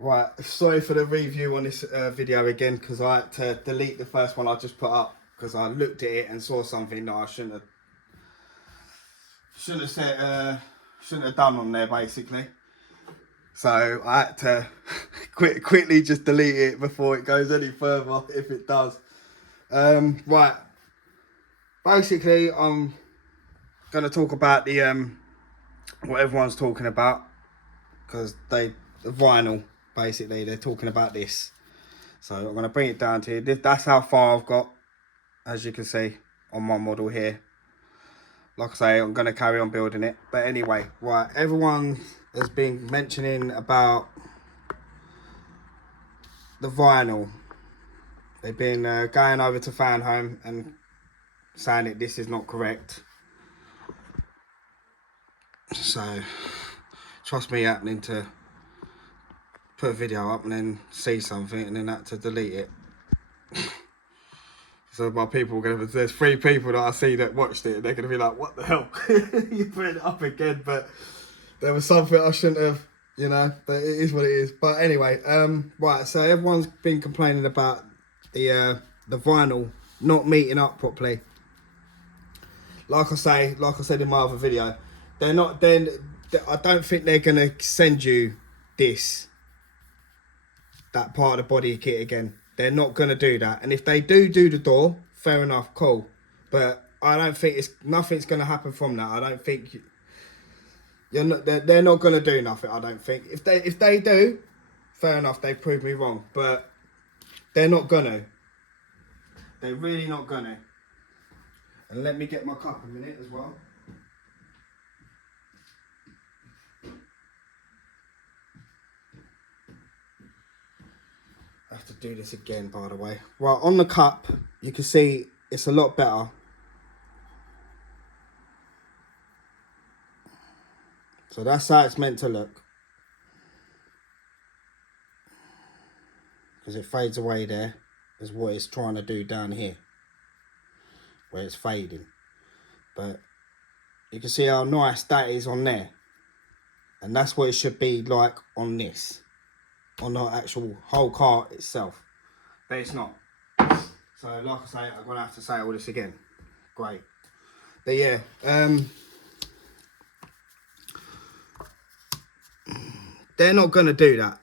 Right, sorry for the review on this video again, because I had to delete the first one I just put up because I looked at it and saw something that I shouldn't have said, shouldn't have done on there basically. So I had to quickly just delete it before it goes any further, if it does. Right, basically I'm gonna talk about the what everyone's talking about, because the vinyl, basically they're talking about this. So I'm going to bring it down to you. That's how far I've got, as you can see on my model here. Like I say, I'm going to carry on building it. But anyway, right, everyone has been mentioning about the vinyl. They've been going over to Fan Home and saying that this is not correct. So trust me, happening to put a video up and then see something and then had to delete it. So my people are gonna, there's 3 people that I see that watched it and they're gonna be like, what the hell? You put it up again. But there was something I shouldn't have, you know, but it is what it is. But anyway, right, so everyone's been complaining about the vinyl not meeting up properly. Like I said in my other video, they're not, then I don't think they're gonna send you that part of the body kit again. They're not going to do that. And if they do the door, fair enough, cool. But I don't think nothing's going to happen from that. I don't think they're not going to do nothing, I don't think. If they do, fair enough, they proved me wrong. But they're not going to. They're really not going to. And let me get my cup a minute as well. I have to do this again, by the way. Right, on the cup, you can see it's a lot better. So that's how it's meant to look. Because it fades away there, is what it's trying to do down here, where it's fading. But you can see how nice that is on there. And that's what it should be like on this. On the actual whole car itself. But it's not. So like I say, I'm going to have to say all this again. Great. But yeah, they're not going to do that.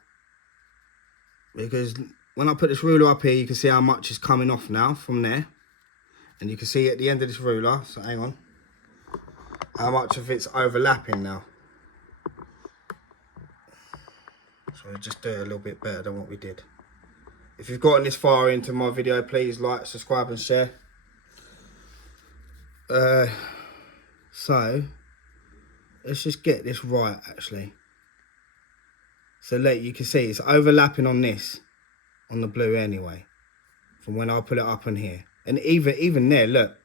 Because when I put this ruler up here, you can see how much is coming off now from there. And you can see at the end of this ruler, so hang on, how much of it's overlapping now. So we'll just do it a little bit better than what we did. If you've gotten this far into my video, please like, subscribe and share. So let's just get this right actually. So you can see it's overlapping on this, on the blue anyway, from when I put it up on here. And even there, look.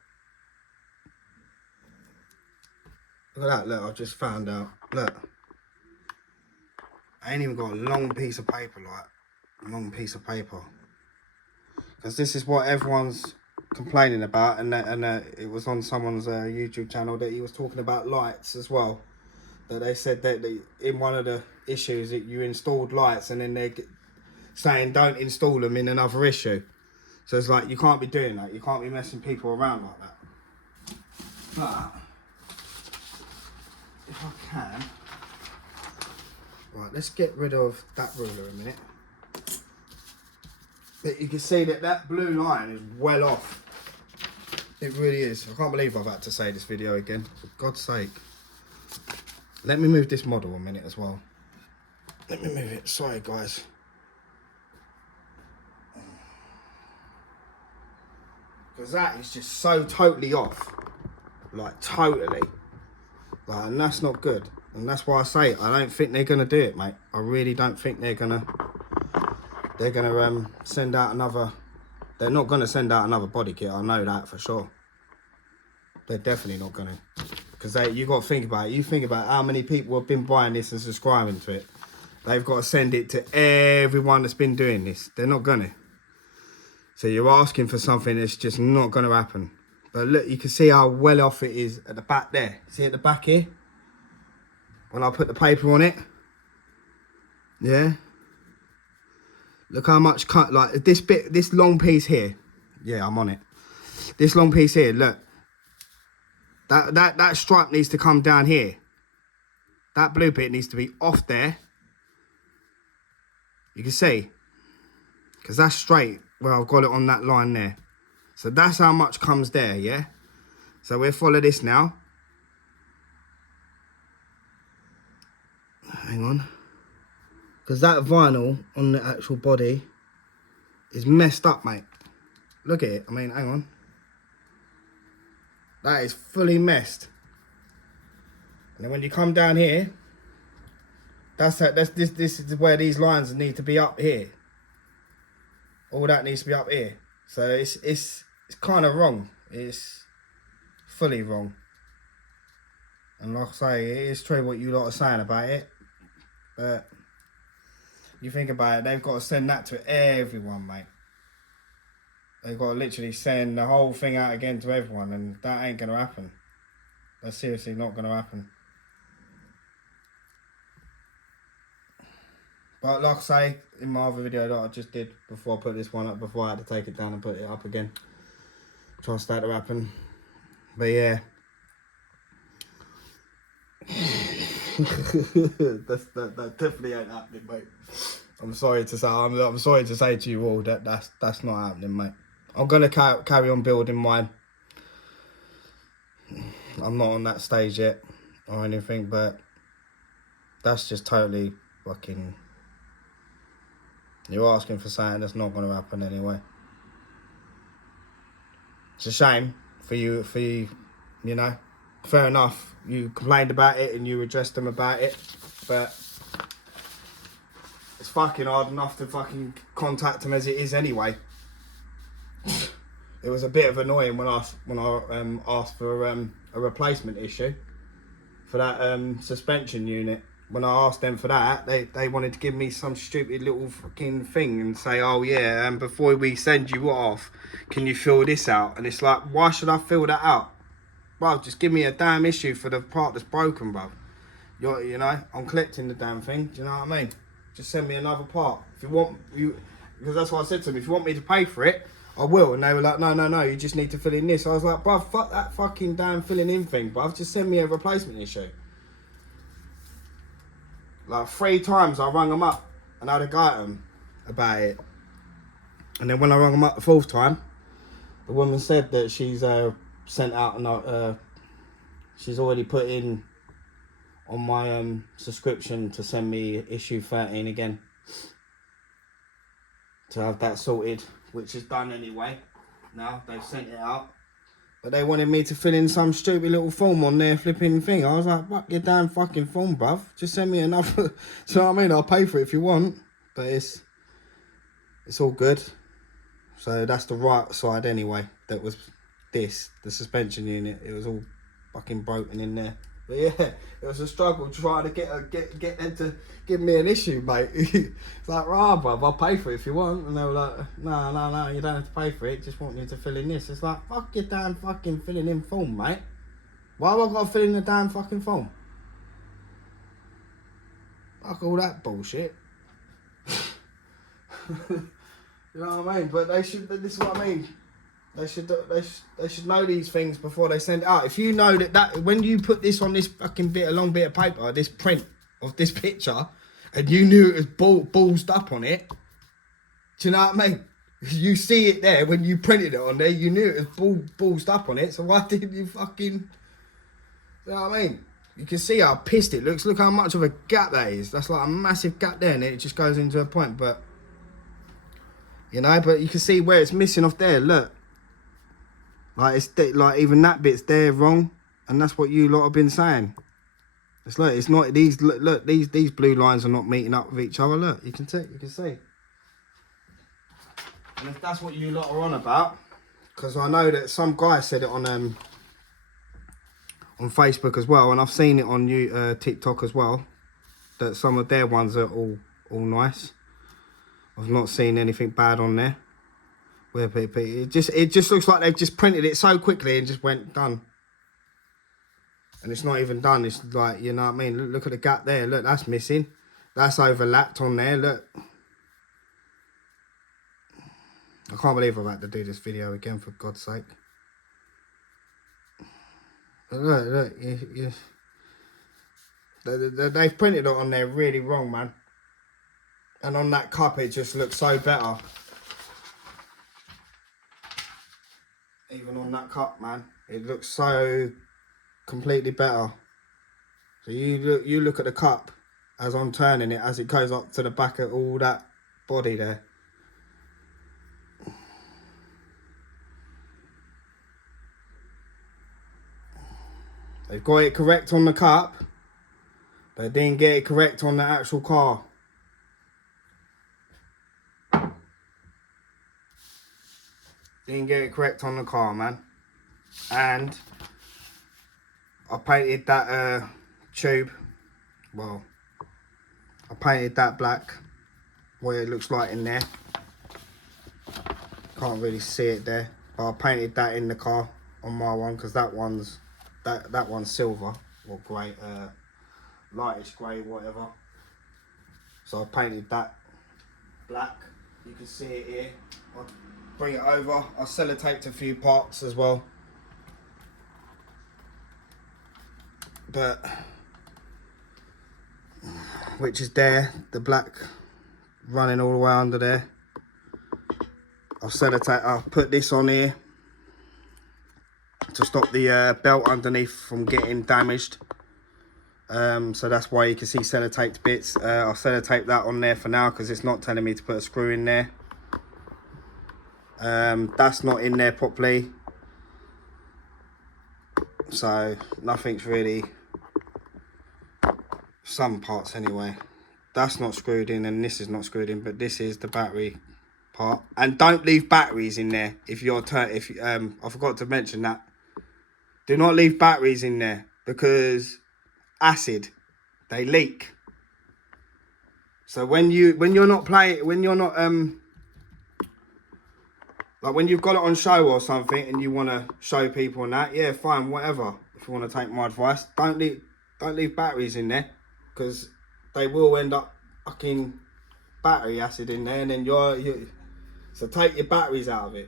Look at that, look, I've just found out, look. I ain't even got a long piece of paper, because this is what everyone's complaining about, and it was on someone's YouTube channel that he was talking about lights as well. That they said that in one of the issues that you installed lights, and then they're saying don't install them in another issue. So it's like, you can't be doing that. You can't be messing people around like that. But if I can. Right, let's get rid of that ruler a minute. But you can see that blue line is well off. It really is. I can't believe I've had to say this video again. For God's sake. Let me move this model a minute as well. Let me move it. Sorry, guys. Because that is just so totally off. Like, totally. Like, and that's not good. And that's why I say I don't think they're gonna do it, mate. I really don't think they're gonna send out another. They're not gonna send out another body kit. I know that for sure. They're definitely not gonna, because you got to think about it. You think about how many people have been buying this and subscribing to it. They've got to send it to everyone that's been doing this. They're not gonna. So you're asking for something that's just not gonna happen. But look, you can see how well off it is at the back there. See at the back here? When I put the paper on it, yeah, Look how much cut, like this bit, this long piece here. Yeah, I'm on it. This long piece here, look. That stripe needs to come down here. That blue bit needs to be off there. You can see. Because that's straight where I've got it on that line there. So that's how much comes there, yeah? So we'll follow this now. Hang on. Because that vinyl on the actual body is messed up, mate. Look at it. I mean, hang on. That is fully messed. And then when you come down here, this is where these lines need to be up here. All that needs to be up here. So it's kind of wrong. It's fully wrong. And like I say, it is true what you lot are saying about it. But you think about it, they've got to send that to everyone, mate. They've got to literally send the whole thing out again to everyone, and that ain't going to happen. That's seriously not going to happen. But like I say, in my other video that I just did before I put this one up, before I had to take it down and put it up again. Trust that to happen. But yeah. that definitely ain't happening, mate. I'm sorry to say, I'm sorry to say to you all that that's not happening, mate. I'm gonna carry on building mine. I'm not on that stage yet or anything, but that's just totally fucking. You're asking for something that's not gonna happen anyway. It's a shame for you, you know. Fair enough. You complained about it and you addressed them about it, but it's fucking hard enough to fucking contact them as it is anyway. It was a bit of annoying when I asked for a replacement issue for that suspension unit. When I asked them for that, they wanted to give me some stupid little fucking thing and say, oh yeah, and before we send you off, can you fill this out? And it's like, why should I fill that out? Bro, just give me a damn issue for the part that's broken, bro. You know, I'm collecting the damn thing. Do you know what I mean? Just send me another part. If you want, because that's what I said to them. If you want me to pay for it, I will. And they were like, no, you just need to fill in this. I was like, bro, fuck that fucking damn filling in thing, bro. Just send me a replacement issue. Like 3 times I rung them up and I had a go at them about it. And then when I rung them up the 4th time, the woman said that she's sent out and she's already put in on my subscription to send me issue 13 again, to have that sorted, which is done anyway. Now they've sent it out, but they wanted me to fill in some stupid little form on their flipping thing. I was like, fuck your damn fucking form, bruv. Just send me another. So I mean, I'll pay for it if you want, but it's all good. So that's the right side anyway. That was the suspension unit. It was all fucking broken in there. But yeah, it was a struggle trying to get them to give me an issue, mate. It's like, rah, bruv, I'll pay for it if you want. And they were like, no, you don't have to pay for it. Just want you to fill in this. It's like, fuck your damn fucking filling in form, mate. Why have I got to fill in the damn fucking form? Fuck all that bullshit. You know what I mean? But they should. This is what I mean. They should know these things before they send it out. If you know that when you put this on this fucking a long bit of paper, this print of this picture, and you knew it was ballsed up on it, do you know what I mean? You see it there when you printed it on there. You knew it was ballsed up on it. So why didn't you fucking? You know what I mean? You can see how pissed it looks. Look how much of a gap that is. That's like a massive gap there, and it just goes into a point. But you know, but you can see where it's missing off there. Look. Like it's like even that bit's there wrong, and that's what you lot have been saying. It's like it's not these. Look, these blue lines are not meeting up with each other. Look, you can see. And if that's what you lot are on about, because I know that some guy said it on Facebook as well, and I've seen it on TikTok as well, that some of their ones are all nice. I've not seen anything bad on there. Where it just looks like they've just printed it so quickly and just went done. And it's not even done. It's like, you know what I mean? Look at the gap there. Look, that's missing. That's overlapped on there. Look. I can't believe I've had to do this video again, for God's sake. But look, they've printed it on there really wrong, man. And on that cup, it just looks so better. Even on that cup, man, it looks so completely better. So you look at the cup as I'm turning it, as it goes up to the back of all that body there. They've got it correct on the cup, but didn't get it correct on the actual car. Didn't get it correct on the car, man. And I painted that tube, well, I painted that black, what it looks like in there. Can't really see it there, but I painted that in the car on my one, because that one's silver or grey, lightish grey, whatever. So I painted that black. You can see it here. I'll bring it over. I sellotaped a few parts as well, but which is there, the black running all the way under there. I'll put this on here to stop the belt underneath from getting damaged. So that's why you can see sellotaped bits. I'll sellotape that on there for now, because it's not telling me to put a screw in there. That's not in there properly, so nothing's really, some parts anyway. That's not screwed in, and this is not screwed in, but this is the battery part. And don't leave batteries in there if you're I forgot to mention that. Do not leave batteries in there, because acid, they leak. So when you're not like when you've got it on show or something and you want to show people and that, yeah, fine, whatever. If you want to take my advice, don't leave batteries in there, because they will end up fucking battery acid in there, and then so take your batteries out of it.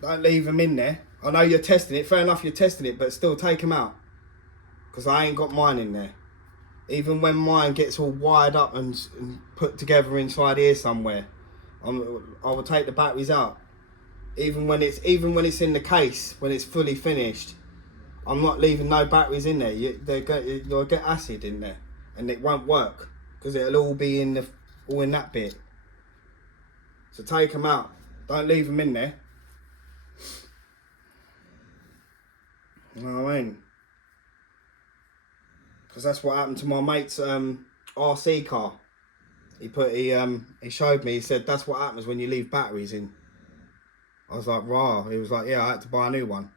Don't leave them in there. I know you're testing it, fair enough, you're testing it, but still take them out, because I ain't got mine in there. Even when mine gets all wired up and put together inside here somewhere, I will take the batteries out. Even when it's in the case, when it's fully finished, I'm not leaving no batteries in there. You'll get acid in there, and it won't work, because it'll all be in that bit. So take them out. Don't leave them in there. You know what I mean? Because that's what happened to my mate's RC car. He showed me, he said that's what happens when you leave batteries in. I was like, rah. He was like, yeah, I had to buy a new one,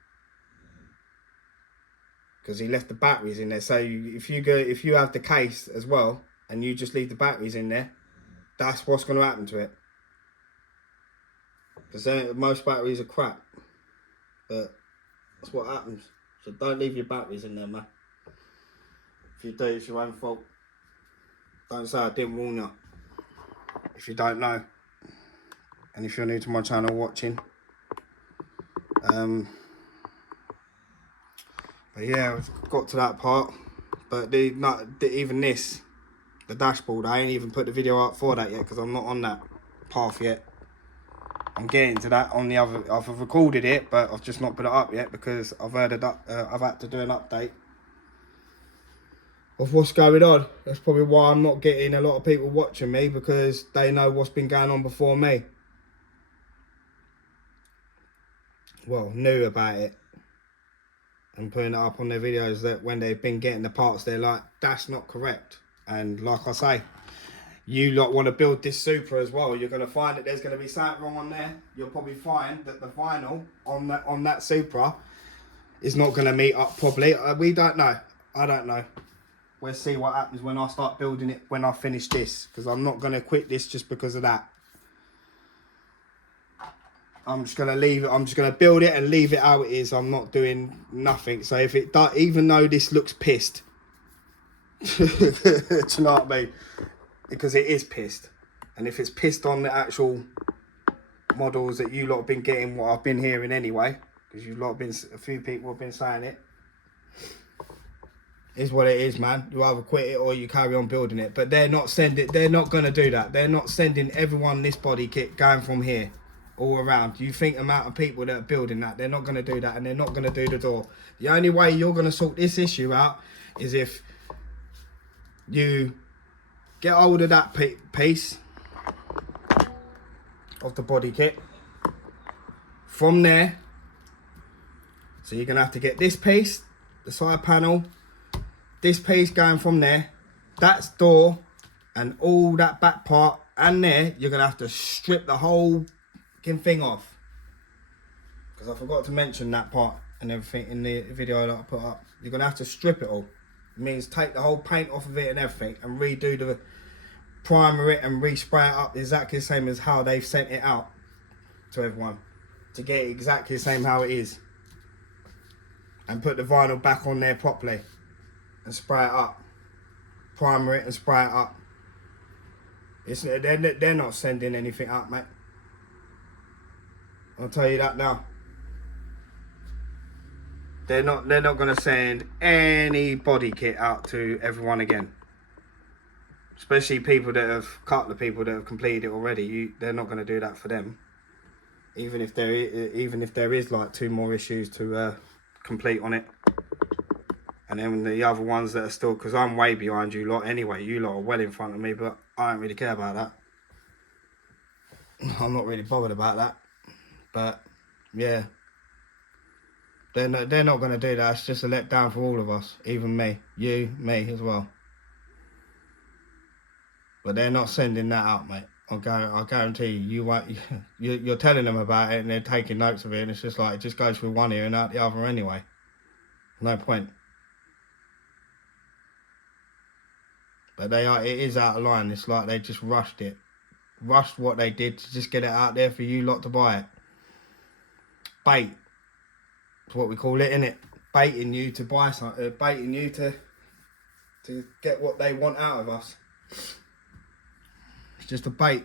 because he left the batteries in there. So if you have the case as well and you just leave the batteries in there, that's what's going to happen to it. Because most batteries are crap, but that's what happens. So don't leave your batteries in there, man. If you do, it's your own fault. Don't say I didn't warn you, if you don't know. And if you're new to my channel watching, but yeah, I've got to that part. But even this, the dashboard, I ain't even put the video up for that yet, because I'm not on that path yet. I'm getting to that on the other. I've recorded it, but I've just not put it up yet, because I've had to do an update of what's going on. That's probably why I'm not getting a lot of people watching me, because they know what's been going on before me. Well, knew about it and putting it up on their videos, that when they've been getting the parts, they're like, that's not correct. And like I say, you lot want to build this Supra as well, you're going to find that there's going to be something wrong on there. You'll probably find that the vinyl on that Supra is not going to meet up properly. We don't know. I don't know. We'll see what happens when I start building it, when I finish this, because I'm not going to quit this just because of that. I'm just going to leave it. I'm just going to build it and leave it how it is. I'm not doing nothing. So if it does, even though this looks pissed, do you know what I mean? Because it is pissed. And if it's pissed on the actual models that you lot have been getting, what I've been hearing anyway, because you lot have been, a few people have been saying it, is what it is, man. You either quit it or you carry on building it. But they're not gonna do that. They're not sending everyone this body kit going from here all around. You think the amount of people that are building that, they're not gonna do that, and they're not gonna do the door. The only way you're gonna sort this issue out is if you get hold of that piece of the body kit from there. So you're gonna have to get this piece, the side panel, this piece going from there, that's door, and all that back part, and there you're gonna have to strip the whole thing off, because I forgot to mention that part and everything in the video that I put up. You're gonna have to strip it all. It means take the whole paint off of it and everything, and redo the primer it and respray it up exactly the same as how they've sent it out to everyone, to get it exactly the same how it is, and put the vinyl back on there properly and spray it up, primer it and spray it up. They're not sending anything up, mate. I'll tell you that now. They're not gonna send any body kit out to everyone again. Especially people that have, couple of people that have completed it already. They're not gonna do that for them. Even if there is like 2 more issues to complete on it. And then the other ones that are still, because I'm way behind you lot anyway. You lot are well in front of me, but I don't really care about that. I'm not really bothered about that. But yeah, they're not going to do that. It's just a letdown for all of us, even me, you, me as well. But they're not sending that out, mate. I guarantee you won't. You're telling them about it and they're taking notes of it, and it's just like, it just goes through one ear and out the other anyway. No point. But it is out of line. It's like they just rushed it. Rushed what they did to just get it out there for you lot to buy it. Bait. That's what we call it, innit? Baiting you to buy something. Baiting you to get what they want out of us. It's just a bait.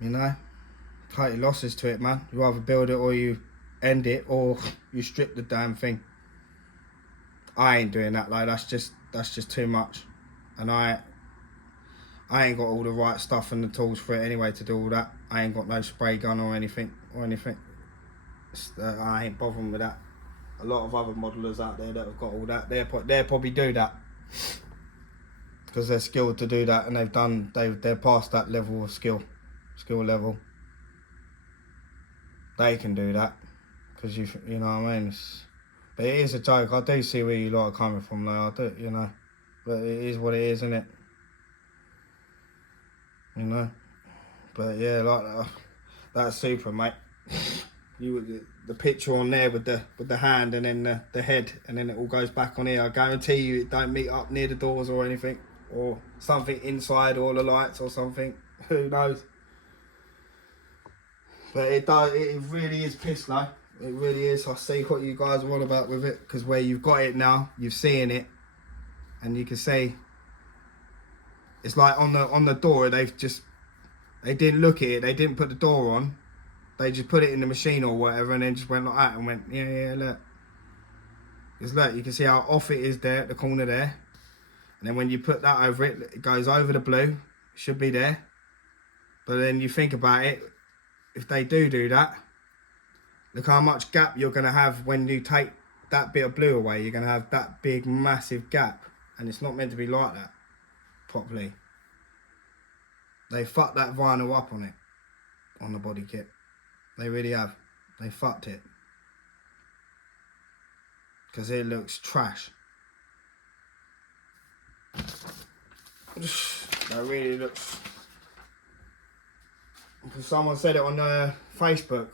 You know? Cut your losses to it, man. You either build it or you end it, or you strip the damn thing. I ain't doing that, like, that's just too much. And I ain't got all the right stuff and the tools for it anyway to do all that. I ain't got no spray gun or anything. I ain't bothering with that. A lot of other modelers out there that have got all that, they'll probably do that because they're skilled to do that, and they're past that level of skill level. They can do that because you know what I mean. But it is a joke. I do see where you lot are coming from, though. I do, you know. But it is what it is, isn't it? You know. But yeah, like that's super, mate. The picture on there with the hand and then the head, and then it all goes back on here. I guarantee you it don't meet up near the doors or anything, or something inside all the lights or something. Who knows? But it really is piss, though. It really is. I see what you guys are on about with it, because where you've got it now, you've seen it, and you can see it's like on the door. They didn't look at it. They didn't put the door on. They just put it in the machine or whatever, and then just went like that and went, yeah, look. Because look, you can see how off it is there at the corner there, and then when you put that over it, it goes over the blue. It should be there. But then you think about it, if they do that. Look how much gap you're going to have when you take that bit of blue away. You're going to have that big, massive gap. And it's not meant to be like that properly. They fucked that vinyl up on it. On the body kit. They really have. They fucked it. Because it looks trash. That really looks... Because someone said it on Facebook.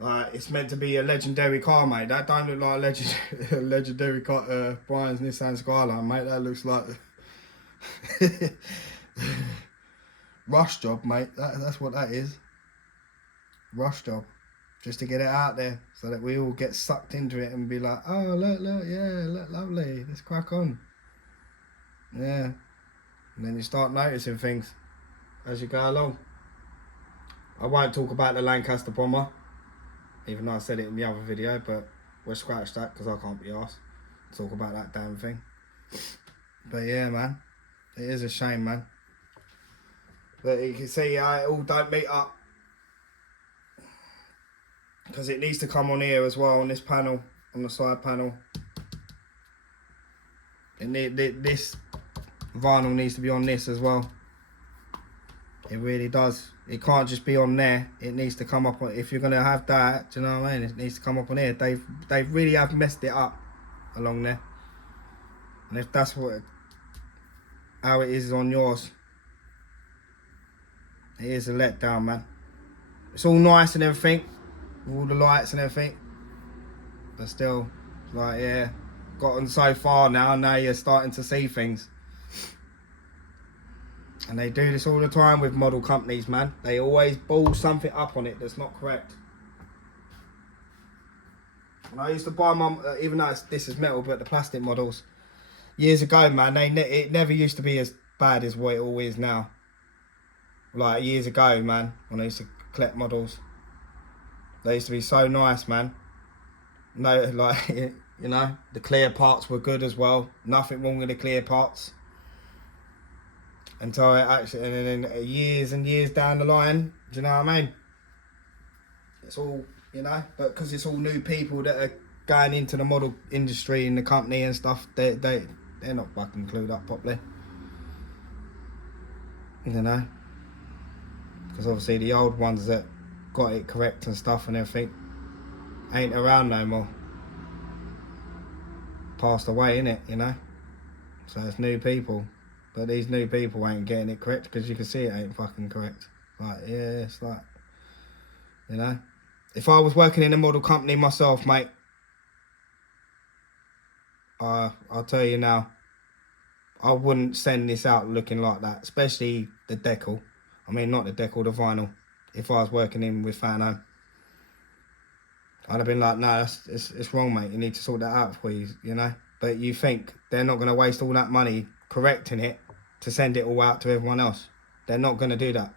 Like, it's meant to be a legendary car, mate. That don't look like a legendary car, Brian's Nissan Skyline, mate. That looks like rush job, mate. That's what that is. Rush job. Just to get it out there so that we all get sucked into it and be like, oh, look, yeah, look, lovely. Let's crack on. Yeah. And then you start noticing things as you go along. I won't talk about the Lancaster bomber, even though I said it in the other video, but we'll scratch that because I can't be arsed to talk about that damn thing. But yeah, man, it is a shame, man. But you can see how it all don't meet up, because it needs to come on here as well, on this panel, on the side panel. This vinyl needs to be on this as well. It really does. It can't just be on there. It needs to come up on. If you're gonna have that, do you know what I mean? It needs to come up on here. They really have messed it up along there. And if that's how it is on yours, it is a letdown, man. It's all nice and everything, with all the lights and everything, but still, like, yeah, gotten so far now. Now you're starting to see things. And they do this all the time with model companies, man. They always ball something up on it that's not correct. And I used to buy my, even though this is metal, but the plastic models, years ago, man, it never used to be as bad as what it all is now. Like years ago, man, when I used to collect models, they used to be so nice, man. No, like, you know, the clear parts were good as well. Nothing wrong with the clear parts. Until it actually, and then years and years down the line, do you know what I mean? It's all, you know, but because it's all new people that are going into the model industry and the company and stuff, they're not fucking clued up properly. You know? Because obviously the old ones that got it correct and stuff and everything ain't around no more. Passed away, innit, you know? So it's new people. But these new people ain't getting it correct, because you can see it ain't fucking correct. Like, yeah, it's like, you know? If I was working in a model company myself, mate, I'll tell you now, I wouldn't send this out looking like that, especially the decal. I mean, not the decal, the vinyl. If I was working in with Fano, I'd have been like, no, it's wrong, mate. You need to sort that out for you, you know? But you think they're not going to waste all that money correcting it to send it all out to everyone else? They're not going to do that.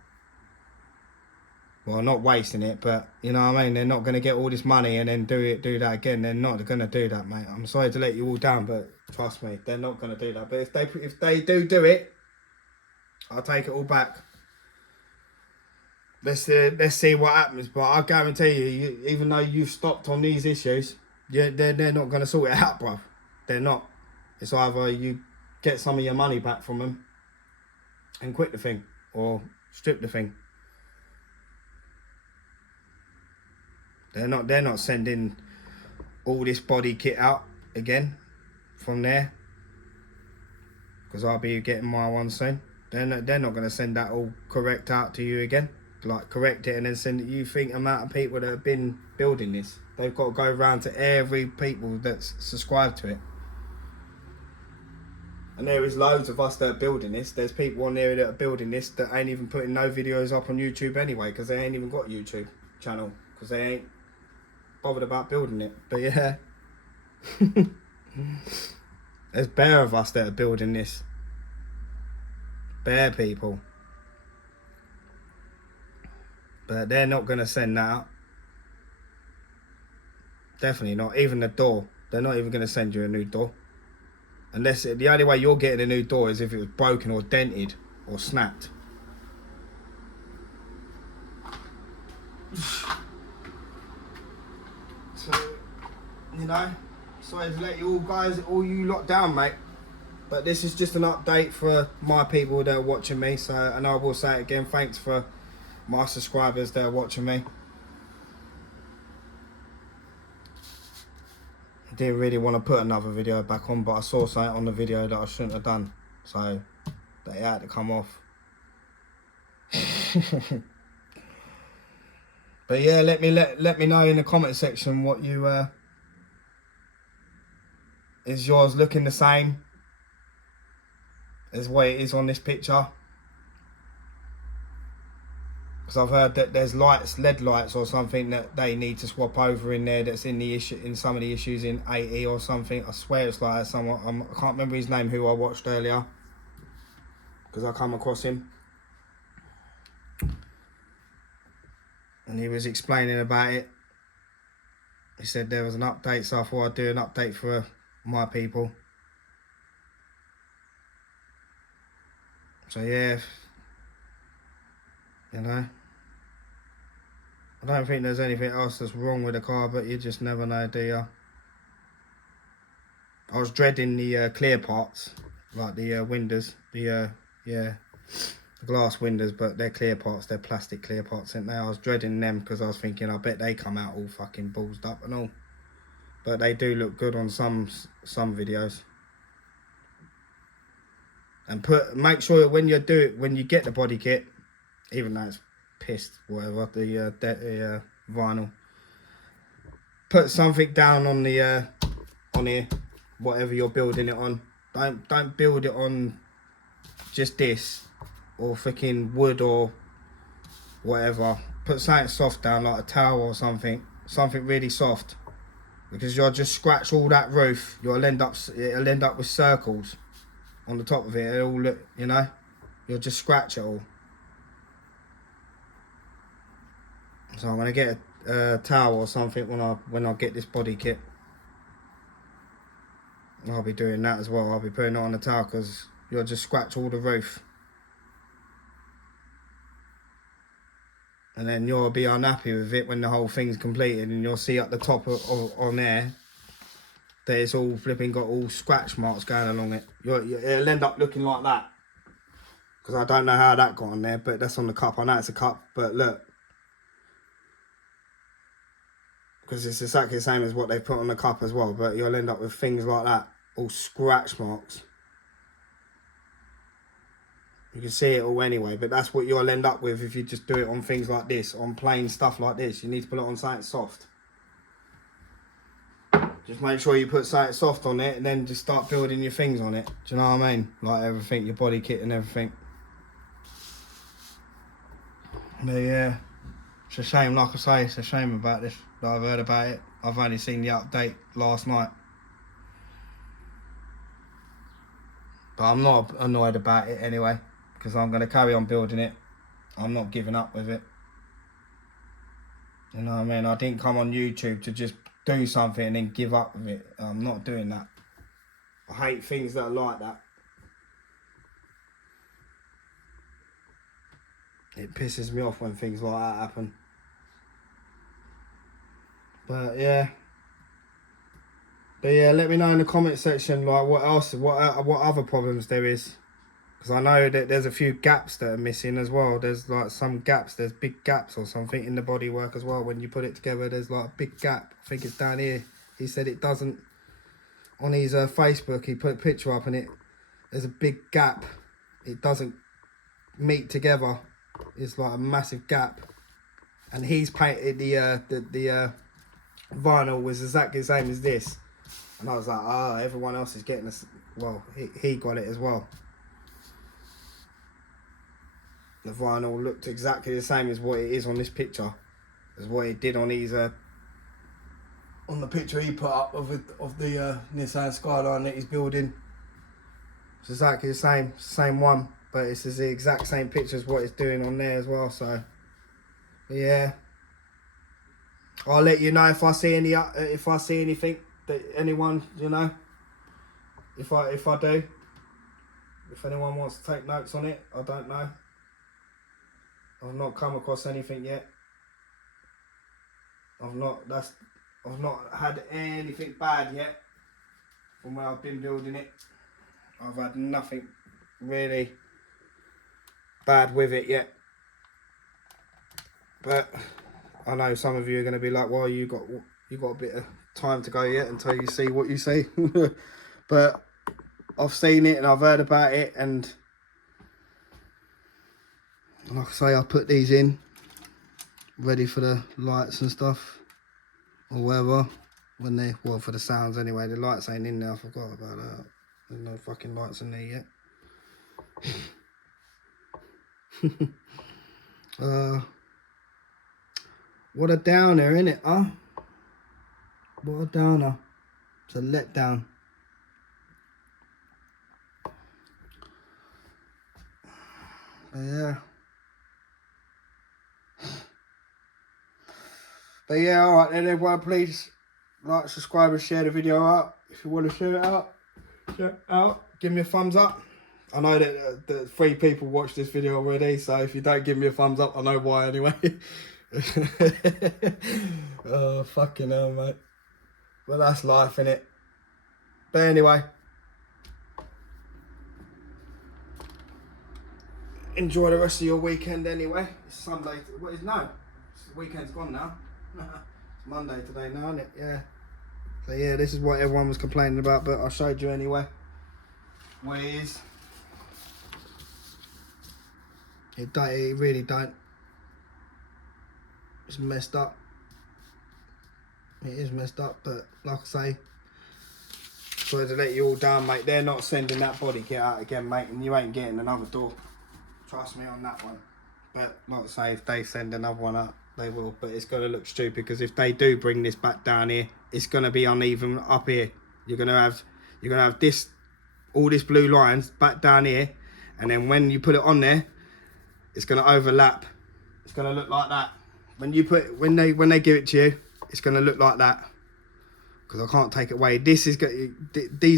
Well, not wasting it, but you know what I mean? They're not going to get all this money and then do that again. They're not going to do that, mate. I'm sorry to let you all down, but trust me, they're not going to do that. But if they do it, I'll take it all back. Let's see what happens. But I guarantee you, even though you've stopped on these issues, they're not going to sort it out, bro. They're not. It's either you get some of your money back from them and quit the thing, or strip the thing. They're not sending all this body kit out again from there, because I'll be getting my one soon. They're not going to send that all correct out to you again, like correct it and then send it. You think amount of people that have been building this, they've got to go around to every people that's subscribed to it. And there is loads of us that are building this. There's people on there that are building this that ain't even putting no videos up on YouTube anyway, because they ain't even got a YouTube channel, because they ain't bothered about building it. But yeah, there's bare of us that are building this. Bare people. But they're not going to send that out. Definitely not. Even the door. They're not even going to send you a new door. Unless the only way you're getting a new door is if it was broken or dented or snapped. So, you know, sorry to let you you lot down, mate. But this is just an update for my people that are watching me. So, and I will say it again, thanks for my subscribers that are watching me. I didn't really want to put another video back on, but I saw something on the video that I shouldn't have done, so they had to come off. But yeah, let me know in the comment section what you is yours looking the same as what it is on this picture? Because I've heard that there's lights, LED lights or something that they need to swap over in there. That's in the issue, in some of the issues in 80 or something. I swear it's like someone, I can't remember his name, who I watched earlier. because I come across him. And he was explaining about it. He said there was an update, so I thought I'd do an update for my people. So yeah, you know, I don't think there's anything else that's wrong with the car, but you just never know, do you? I was dreading the clear parts, like the windows, the glass windows, but they're clear parts, they're plastic clear parts, aren't they? I was dreading them because I was thinking, I bet they come out all fucking ballsed up and all. But they do look good on some videos. And make sure when you get the body kit, even though it's pissed, whatever, the vinyl, put something down on the on here, whatever you're building it on. Don't build it on just this or freaking wood or whatever. Put something soft down, like a towel or something really soft, because you'll just scratch all that roof. It'll end up with circles on the top of it. It'll all look, you know, you'll just scratch it all. So I'm gonna get a towel or something when I get this body kit. I'll be doing that as well. I'll be putting it on the towel because you'll just scratch all the roof. And then you'll be unhappy with it when the whole thing's completed, and you'll see at the top on there that it's all flipping got all scratch marks going along it. It'll end up looking like that. Because I don't know how that got on there, but that's on the cup. I know it's a cup, but look. Because it's exactly the same as what they put on the cup as well, but you'll end up with things like that, all scratch marks. You can see it all anyway, but that's what you'll end up with if you just do it on things like this, on plain stuff like this. You need to put it on something soft. Just make sure you put something soft on it and then just start building your things on it. Do you know what I mean? Like everything, your body kit and everything. But yeah, it's a shame, like I say, it's a shame about this, that I've heard about it. I've only seen the update last night. But I'm not annoyed about it anyway, because I'm going to carry on building it. I'm not giving up with it. You know what I mean? I didn't come on YouTube to just do something and then give up with it. I'm not doing that. I hate things that are like that. It pisses me off when things like that happen. But yeah, let me know in the comment section like what else, what other problems there is, because I know that there's a few gaps that are missing as well. There's like some gaps, there's big gaps or something in the bodywork as well. When you put it together, there's like a big gap. I think it's down here. He said it doesn't. On his Facebook, he put a picture up and there's a big gap. It doesn't meet together. It's like a massive gap. And he's painted the vinyl was exactly the same as this. And I was like, oh, everyone else is getting this. Well, he got it as well. The vinyl looked exactly the same as what it is on this picture, as what it did on his on the picture he put up of the Nissan Skyline that he's building. It's exactly the same one, but it's the exact same picture as what it's doing on there as well. So yeah, I'll let you know if I see anything that anyone, you know, if I do, if anyone wants to take notes on it. I don't know. I've not come across anything yet. I've not had anything bad yet from where I've been building it. I've had nothing really bad with it yet. But I know some of you are going to be like, well, you got a bit of time to go yet until you see what you see. But I've seen it and I've heard about it, and like I say, I put these in ready for the lights and stuff, or whatever, when they, well, for the sounds anyway. The lights ain't in there, I forgot about that. There's no fucking lights in there yet. What a downer, innit, huh? What a downer. It's a letdown. Yeah. But yeah, alright then everyone, please like, subscribe and share the video out. If you want to share it out, give me a thumbs up. I know that 3 people watched this video already, so if you don't give me a thumbs up, I know why anyway. Oh, fucking hell, mate. But that's life, innit? But anyway, enjoy the rest of your weekend anyway. It's Sunday. What is no? The weekend's gone now. It's Monday today now, isn't it? Yeah. So yeah, this is what everyone was complaining about, but I showed you anyway. What it is. It really don't. It's messed up. It is messed up, but like I say, sorry to let you all down, mate. They're not sending that body kit out again, mate, and you ain't getting another door. Trust me on that one. But like I say, if they send another one out, they will. But it's going to look stupid, because if they do bring this back down here, it's going to be uneven up here. You're going to have this, all this blue lines back down here, and then when you put it on there, it's going to overlap. It's going to look like that. When they give it to you, it's going to look like that, because I can't take it away. These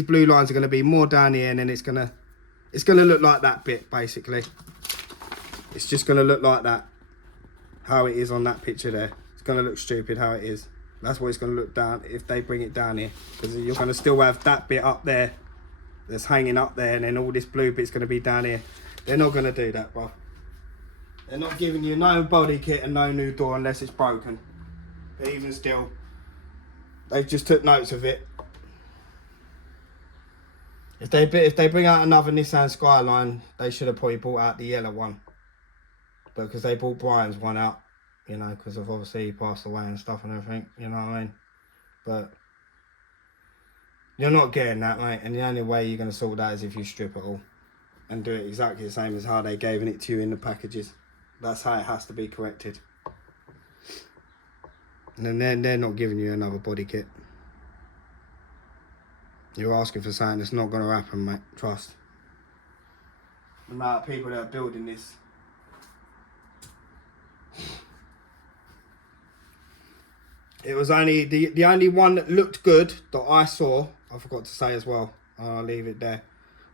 blue lines are going to be more down here, and then it's going to look like that bit, basically. It's just going to look like that, how it is on that picture there. It's going to look stupid how it is. That's what it's going to look down if they bring it down here, because you're going to still have that bit up there that's hanging up there, and then all this blue bit's going to be down here. They're not going to do that, bro. They're not giving you no body kit and no new door unless it's broken. But even still, they just took notes of it. If they bring out another Nissan Skyline, they should have probably brought out the yellow one. But because they brought Brian's one out, you know, because of obviously he passed away and stuff and everything, you know what I mean? But you're not getting that, mate, and the only way you're going to sort that is if you strip it all and do it exactly the same as how they gave it to you in the packages. That's how it has to be corrected. And then they're not giving you another body kit. You're asking for something that's not going to happen, mate. Trust. The amount of people that are building this. It was only the only one that looked good that I saw, I forgot to say as well, I'll leave it there,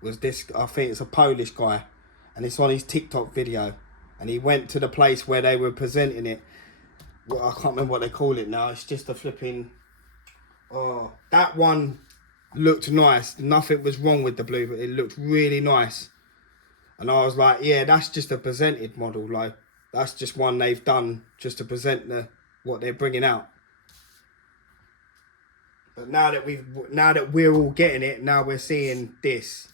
was this. I think it's a Polish guy, and it's on his TikTok video, and he went to the place where they were presenting it. Well, I can't remember what they call it now. It's just a flipping, oh, that one looked nice. Nothing was wrong with the blue, but it looked really nice. And I was like, yeah, that's just a presented model. Like, that's just one they've done just to present what they're bringing out. But now that we're all getting it, now we're seeing this.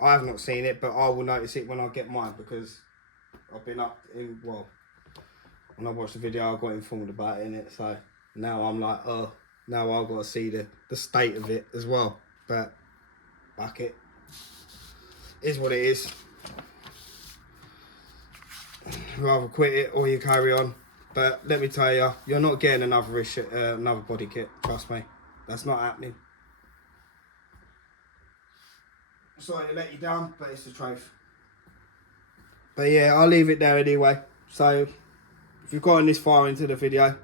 I've not seen it, but I will notice it when I get mine, because I've been up in, well, when I watched the video, I got informed about it, innit? So now I'm like, oh, now I've got to see the state of it as well. But fuck it. Is what it is. You either quit it or you carry on. But let me tell you, you're not getting another body kit. Trust me, that's not happening. I'm sorry to let you down, but it's the truth. But yeah, I'll leave it there anyway. So if you've gotten this far into the video,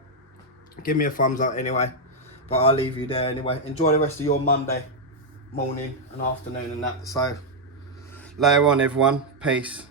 give me a thumbs up anyway. But I'll leave you there anyway. Enjoy the rest of your Monday morning and afternoon and that. So later on, everyone. Peace.